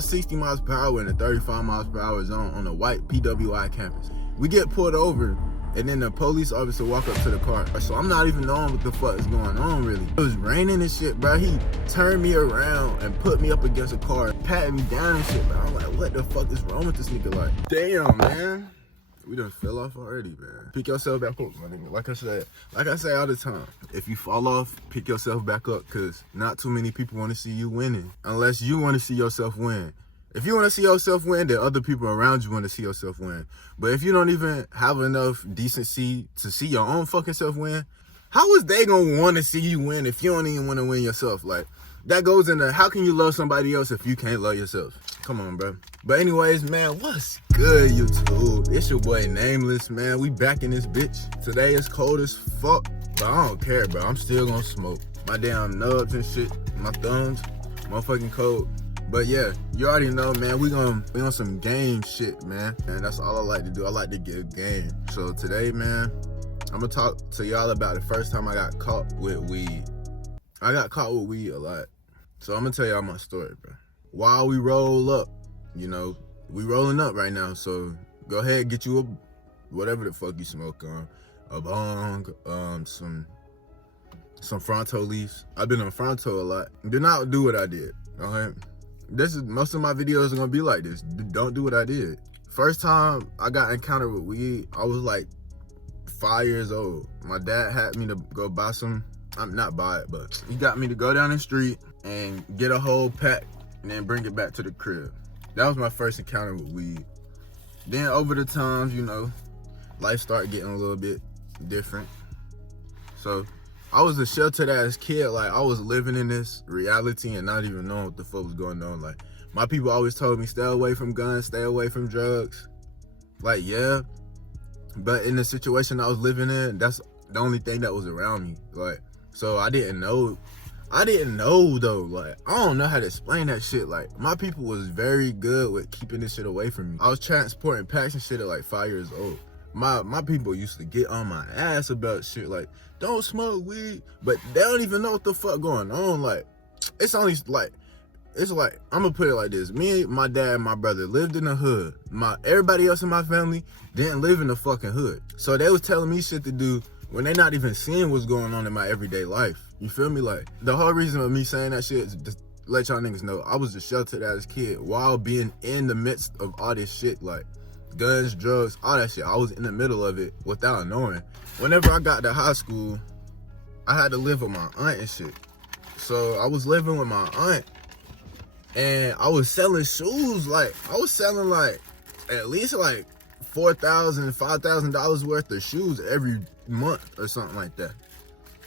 60 miles per hour in a 35 miles per hour zone on a white PWI campus. We get pulled over, and then the police officer walk up to the car. So I'm not even knowing what the fuck is going on, really. It was raining and shit, bro. He turned me around and put me up against a car, patted me down and shit, bro. I'm like, what the fuck is wrong with this nigga? Like, damn, man. We done fell off already, man. Pick yourself back up, my nigga. Like I say all the time, if you fall off, pick yourself back up, because not too many people want to see you winning, unless you want to see yourself win. If you want to see yourself win, then other people around you want to see yourself win. But if you don't even have enough decency to see your own fucking self win, how is they gonna want to see you win if you don't even want to win yourself? Like, that goes into, how can you love somebody else if you can't love yourself? Come on, bro. But anyways, man, what's good, YouTube? It's your boy Nameless, man. We back in this bitch. Today is cold as fuck, but I don't care, bro. I'm still gonna smoke. My damn nubs and shit, my thumbs, motherfucking cold. But yeah, you already know, man, we on some game shit, man. And that's all I like to do. I like to get game. So today, man, I'm gonna talk to y'all about the first time I got caught with weed. I got caught with weed a lot. So I'm gonna tell y'all my story, bro. While we roll up, you know, we rolling up right now. So go ahead, get you a, whatever the fuck you smoke on, a bong, some Fronto leaves. I've been on Fronto a lot. Do not do what I did, okay? Most of my videos are gonna be like this. Don't do what I did. First time I got encountered with weed, I was like 5 years old. My dad had me to go buy some. I'm not buy it, but he got me to go down the street and get a whole pack and then bring it back to the crib. That was my first encounter with weed. Then over the times, you know, life started getting a little bit different. So I was a sheltered ass kid. Like, I was living in this reality and not even knowing what the fuck was going on. Like, my people always told me, stay away from guns, stay away from drugs. Like, yeah, but in the situation I was living in, that's the only thing that was around me. Like, so I didn't know though. Like, I don't know how to explain that shit. Like, my people was very good with keeping this shit away from me. I was transporting packs and shit at like 5 years old. My people used to get on my ass about shit like, don't smoke weed, but they don't even know what the fuck going on. Like, it's only like, it's like, I'm gonna put it like this. Me, my dad, and my brother lived in the hood. Everybody else in my family didn't live in the fucking hood. So they was telling me shit to do when they not even seeing what's going on in my everyday life. You feel me? Like, the whole reason of me saying that shit is just to let y'all niggas know I was a sheltered ass kid while being in the midst of all this shit, like guns, drugs, all that shit. I was in the middle of it without knowing. Whenever I got to high school, I had to live with my aunt and shit. So I was living with my aunt and I was selling shoes. Like, I was selling like at least like $4,000, $5,000 worth of shoes every month or something like that.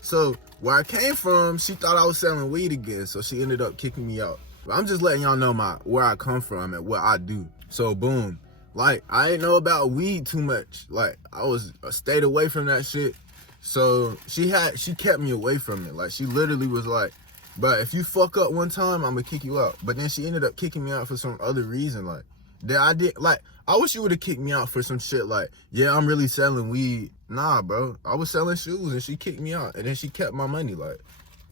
So where I came from, she thought I was selling weed again, so she ended up kicking me out. But I'm just letting y'all know where I come from and what I do. So boom, like, I didn't know about weed too much. Like, I stayed away from that shit. So she kept me away from it. Like, she literally was like, but if you fuck up one time, I'm gonna kick you out. But then she ended up kicking me out for some other reason. Like, that I did, like, I wish you would have kicked me out for some shit like, yeah, I'm really selling weed. Nah, bro, I was selling shoes and she kicked me out and then she kept my money. Like,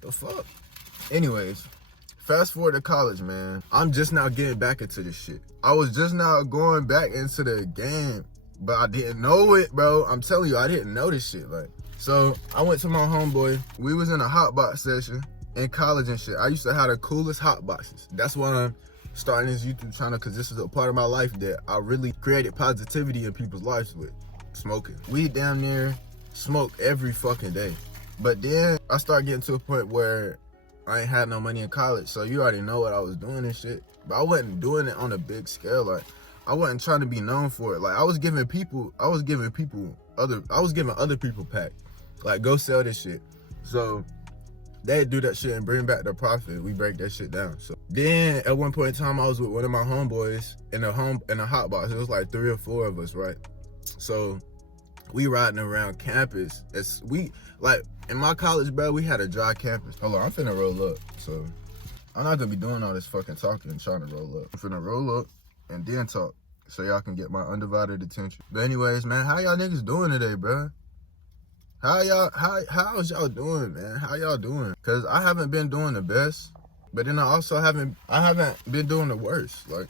the fuck? Anyways, fast forward to college, man. I'm just now getting back into this shit. I was just now going back into the game, but I didn't know it, bro. I'm telling you, I didn't know this shit. Like, so I went to my homeboy. We was in a Hotbox session in college and shit. I used to have the coolest Hotboxes. That's why I'm starting this YouTube channel, because this is a part of my life that I really created positivity in people's lives with. Smoking. We damn near smoke every fucking day. But then I started getting to a point where I ain't had no money in college, so you already know what I was doing and shit. But I wasn't doing it on a big scale. Like, I wasn't trying to be known for it. Like, I was giving other people pack. Like, go sell this shit. So they'd do that shit and bring back the profit. We break that shit down. So then at one point in time, I was with one of my homeboys in a Hotbox. It was like 3 or 4 of us, right? So we riding around campus. Like, in my college, bro, we had a dry campus. Hold on, I'm finna roll up. So I'm not gonna be doing all this fucking talking and trying to roll up. I'm finna roll up and then talk so y'all can get my undivided attention. But anyways, man, how y'all niggas doing today, bro? How's y'all doing, man? How y'all doing? Cause I haven't been doing the best. But then I haven't been doing the worst. Like,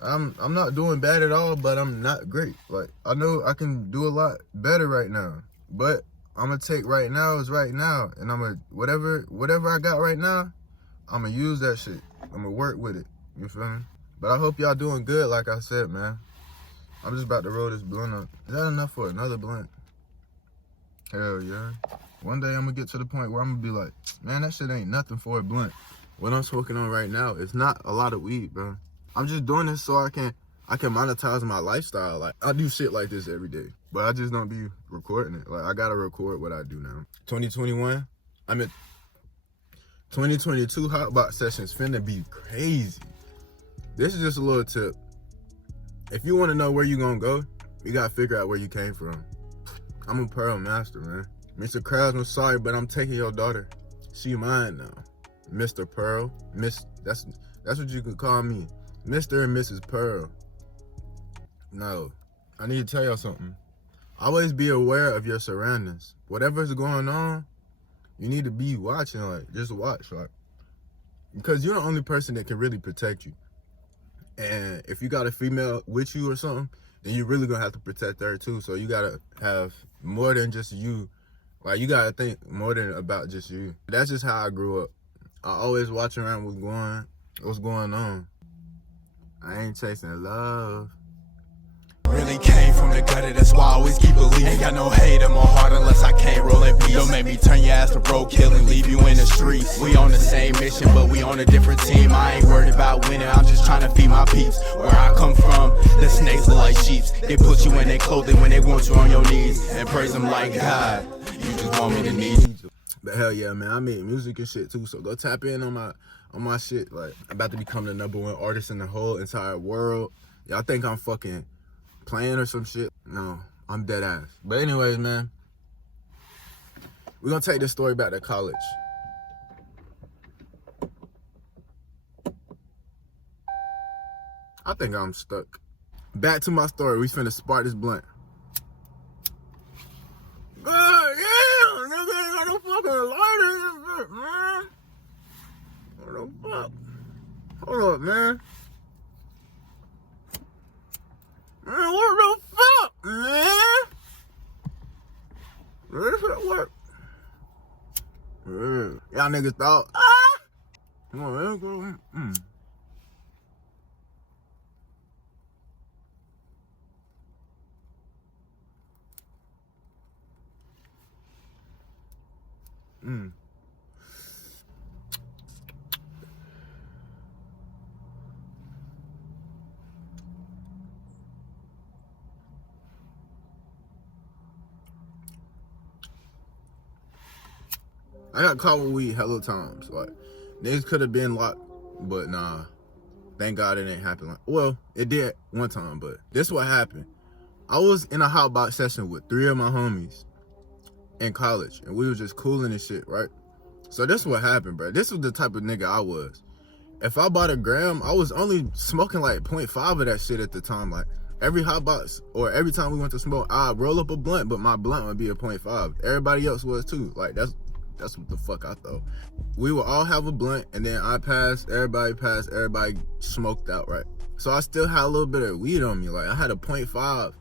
I'm not doing bad at all, but I'm not great. Like, I know I can do a lot better right now, but I'm gonna take right now is right now, and I'm gonna whatever I got right now, I'm gonna use that shit. I'm gonna work with it. You feel me? But I hope y'all doing good. Like I said, man, I'm just about to roll this blunt up. Is that enough for another blunt? Hell yeah. One day I'm gonna get to the point where I'm gonna be like, man, that shit ain't nothing for a blunt. What I'm smoking on right now is not a lot of weed, bro. I'm just doing this so I can monetize my lifestyle. Like, I do shit like this every day, but I just don't be recording it. Like, I gotta record what I do now. 2021, 2022 Hotbox sessions finna be crazy. This is just a little tip. If you wanna know where you gonna go, you gotta figure out where you came from. I'm a pearl master, man. Mr. Krabs, I'm sorry, but I'm taking your daughter. She mine now. Mr. Pearl, that's what you could call me. Mr. and Mrs. Pearl. No, I need to tell y'all something. Always be aware of your surroundings. Whatever's going on, you need to be watching, like, just watch, like, because you're the only person that can really protect you. And if you got a female with you or something, then you're really gonna have to protect her too. So you gotta have more than just you. Like, you gotta think more than about just you. That's just how I grew up. I always watch around what's going on. I ain't chasing love. Really came from the gutter, that's why I always keep believing. Ain't got no hate in my heart unless I can't roll in peace. Don't make me turn your ass to roadkill and leave you in the streets. We on the same mission, but we on a different team. I ain't worried about winning, I'm just trying to feed my peeps. Where I come from, the snakes look like sheeps. They put you in their clothing when they want you on your knees and praise them like God. You just want me to need you. But hell yeah, man, I make music and shit too, so go tap in on my shit. Like, I'm about to become the #1 artist in the whole entire world. Y'all think I'm fucking playing or some shit? No, I'm dead ass. But anyways, man, we're gonna take this story back to college. I think I'm stuck. Back to my story. We finna spark this blunt. Fucking lighter, man. What the fuck? Hold up, man. Man, what the fuck, man? This shit work. Y'all niggas thought, come on, man. I got caught with weed hella times. Like, niggas could have been locked, but nah. Thank God it ain't happen. Like, well, it did one time, but this what happened. I was in a hotbox session with 3 of my homies in college, and we was just cooling and shit, right? So this what happened, bro. This was the type of nigga I was. If I bought a gram, I was only smoking like 0.5 of that shit at the time. Like, every hotbox or every time we went to smoke, I'd roll up a blunt, but my blunt would be a 0.5. Everybody else was too. Like, that's what the fuck I thought. We would all have a blunt, and then I passed, everybody smoked out, right? So I still had a little bit of weed on me. Like, I had a 0.5.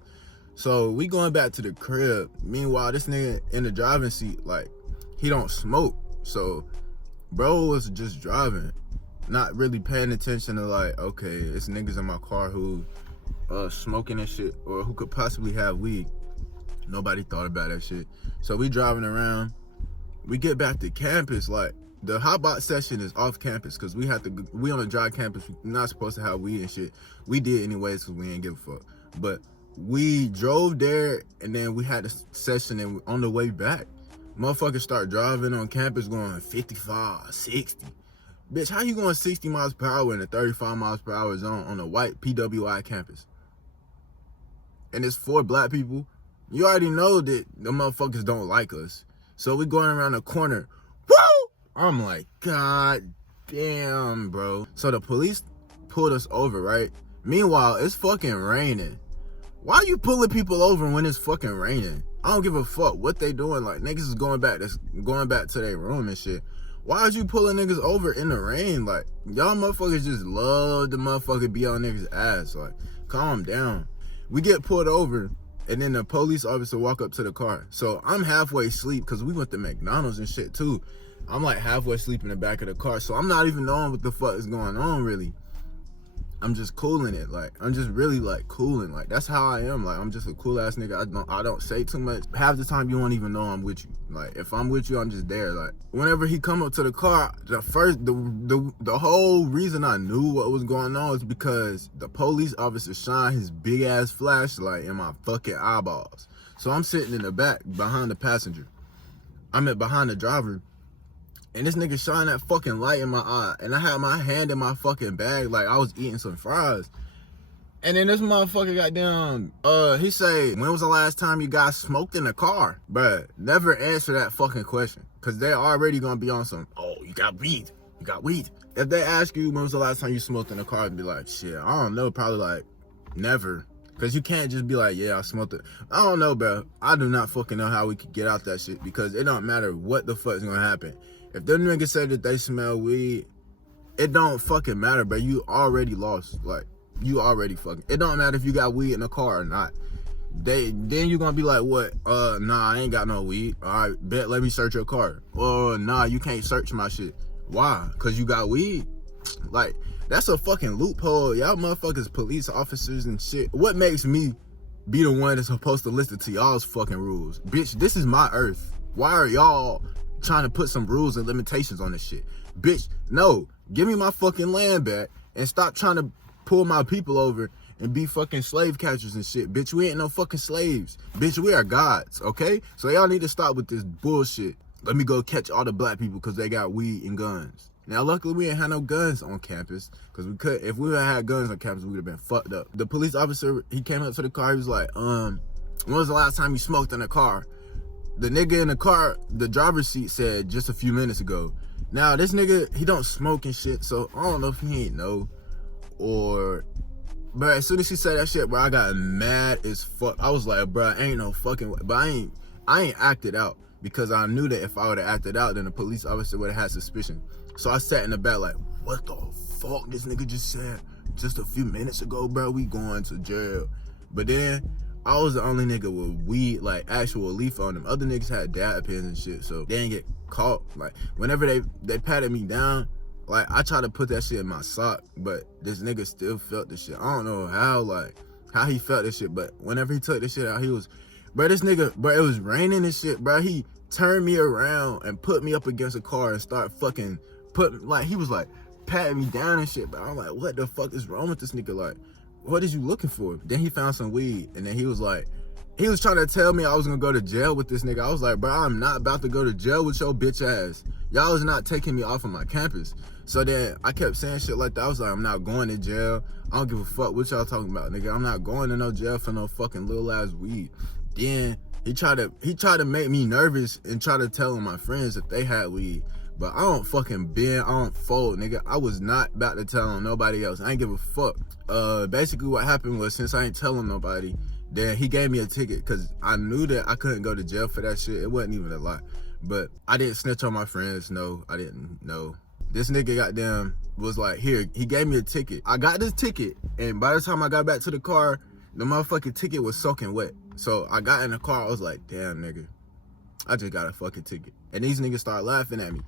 So we going back to the crib. Meanwhile, this nigga in the driving seat, like, he don't smoke. So bro was just driving, not really paying attention to, like, okay, it's niggas in my car who smoking and shit, or who could possibly have weed. Nobody thought about that shit. So we driving around. We get back to campus. Like, the hotbox session is off campus because we on a dry campus. We're not supposed to have weed and shit. We did anyways because we ain't give a fuck. But we drove there, and then we had a session, and on the way back, motherfuckers start driving on campus going 55, 60. Bitch, how you going 60 miles per hour in a 35 miles per hour zone on a white PWI campus? And it's 4 black people. You already know that the motherfuckers don't like us. So we going around the corner. Woo! I'm like, God damn, bro. So the police pulled us over, right? Meanwhile, it's fucking raining. Why you pulling people over when it's fucking raining? I don't give a fuck what they doing. Like, niggas is going back to their room and shit. Why is you pulling niggas over in the rain? Like, y'all motherfuckers just love the motherfucker be on niggas' ass. Like, calm down. We get pulled over, and then the police officer walk up to the car. So I'm halfway asleep, because we went to McDonald's and shit too. I'm like halfway asleep in the back of the car. So I'm not even knowing what the fuck is going on, really. I'm just cooling it. Like, I'm just really like cooling. Like, that's how I am. Like, I'm just a cool ass nigga. I don't say too much. Half the time you won't even know I'm with you. Like, if I'm with you, I'm just there. Like, whenever he come up to the car, the whole reason I knew what was going on is because the police officer shined his big ass flashlight in my fucking eyeballs. So I'm sitting in the back behind the passenger. I'm behind the driver. And this nigga shine that fucking light in my eye. And I had my hand in my fucking bag like I was eating some fries. And then this motherfucker goddamn, he say, when was the last time you guys smoked in a car? Bruh, never answer that fucking question. Cause they're already gonna be on some, oh, you got weed. You got weed. If they ask you when was the last time you smoked in a car, and be like, shit, I don't know, probably like, never. Cause you can't just be like, yeah, I smoked it. I don't know, bro. I do not fucking know how we could get out that shit. Because it don't matter what the fuck is gonna happen. If them niggas say that they smell weed, it don't fucking matter, bro. You already lost. Like, you already fucking. It don't matter if you got weed in the car or not. Then you gonna be like, what? Nah, I ain't got no weed. All right, bet, let me search your car. Nah, you can't search my shit. Why? Cause you got weed? Like, that's a fucking loophole. Y'all motherfuckers, police officers and shit. What makes me be the one that's supposed to listen to y'all's fucking rules? Bitch, this is my earth. Why are y'all trying to put some rules and limitations on this shit? Bitch, no, give me my fucking land back and stop trying to pull my people over and be fucking slave catchers and shit. Bitch, we ain't no fucking slaves. Bitch, we are gods, okay? So y'all need to stop with this bullshit. Let me go catch all the black people because they got weed and guns. Now, luckily, we ain't had no guns on campus, because we could. If we had guns on campus, we would have been fucked up. The police officer, he came up to the car, he was like, when was the last time you smoked in a car? The nigga in the car, the driver's seat said just a few minutes ago. Now, this nigga, he don't smoke and shit, so I don't know if he ain't know, but as soon as he said that shit, bro, I got mad as fuck. I was like, bro, ain't no fucking way. But I ain't acted out, because I knew that if I would have acted out, then the police officer would have had suspicion. So I sat in the back like, what the fuck this nigga just said just a few minutes ago, bro? We going to jail. But then I was the only nigga with weed, like actual leaf on them. Other niggas had dab pens and shit, so they didn't get caught. Like, whenever they patted me down, like, I tried to put that shit in my sock, but this nigga still felt the shit. I don't know how he felt this shit, but whenever he took this shit out, he was, bro, this nigga, bro, it was raining and shit, bro. He turned me around and put me up against a car and started fucking he was like patting me down and shit, but I'm like, what the fuck is wrong with this nigga? Like, what is you looking for? Then he found some weed, and then he was trying to tell me I was gonna go to jail with this nigga. I was like, bro, I'm not about to go to jail with your bitch ass. Y'all is not taking me off of my campus. So then I kept saying shit like that. I was like, I'm not going to jail. I don't give a fuck what y'all talking about, nigga. I'm not going to no jail for no fucking little ass weed. Then he tried to make me nervous and try to tell my friends that they had weed. But I don't fucking bend, I don't fold, nigga. I was not about to tell on nobody else. I ain't give a fuck. Basically what happened was, since I ain't telling nobody, then he gave me a ticket, because I knew that I couldn't go to jail for that shit. It wasn't even a lie. But I didn't snitch on my friends. No, I didn't. No. This nigga goddamn was like, here, he gave me a ticket. I got this ticket, and by the time I got back to the car, the motherfucking ticket was soaking wet. So I got in the car, I was like, damn, nigga, I just got a fucking ticket. And these niggas started laughing at me.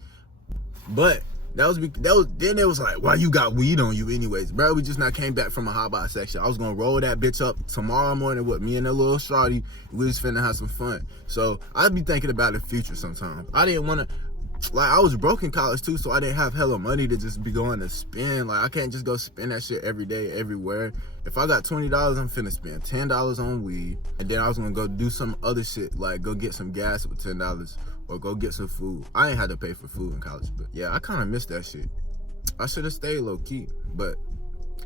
But then it was like, why you got weed on you anyways? Bro, we just not came back from a Hotbox section. I was gonna roll that bitch up tomorrow morning with me and that little shawty. We was finna have some fun. So I'd be thinking about the future sometimes. I didn't wanna, like, I was broke in college too, so I didn't have hella money to just be going to spend. Like, I can't just go spend that shit every day, everywhere. If I got $20, I'm finna spend $10 on weed. And then I was gonna go do some other shit, like go get some gas with $10. Or go get some food. I ain't had to pay for food in college, but yeah, I kind of missed that shit. I should have stayed low key, but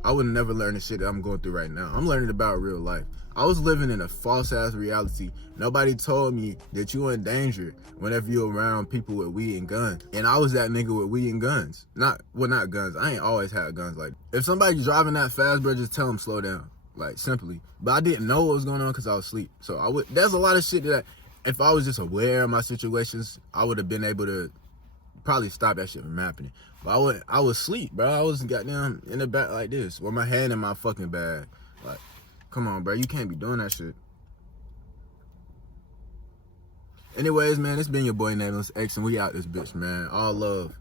I would never learn the shit that I'm going through right now. I'm learning about real life. I was living in a false ass reality. Nobody told me that you in danger whenever you're around people with weed and guns. And I was that nigga with weed and guns. Not guns. I ain't always had guns. Like, if somebody's driving that fast, bro, just tell them slow down. Like, simply. But I didn't know what was going on because I was asleep. So there's a lot of shit that if I was just aware of my situations, I would have been able to probably stop that shit from happening. But I was asleep, bro. I was goddamn in the back like this with my hand in my fucking bag. Like, come on, bro. You can't be doing that shit. Anyways, man, it's been your boy Nameless X, and we out this bitch, man. All love.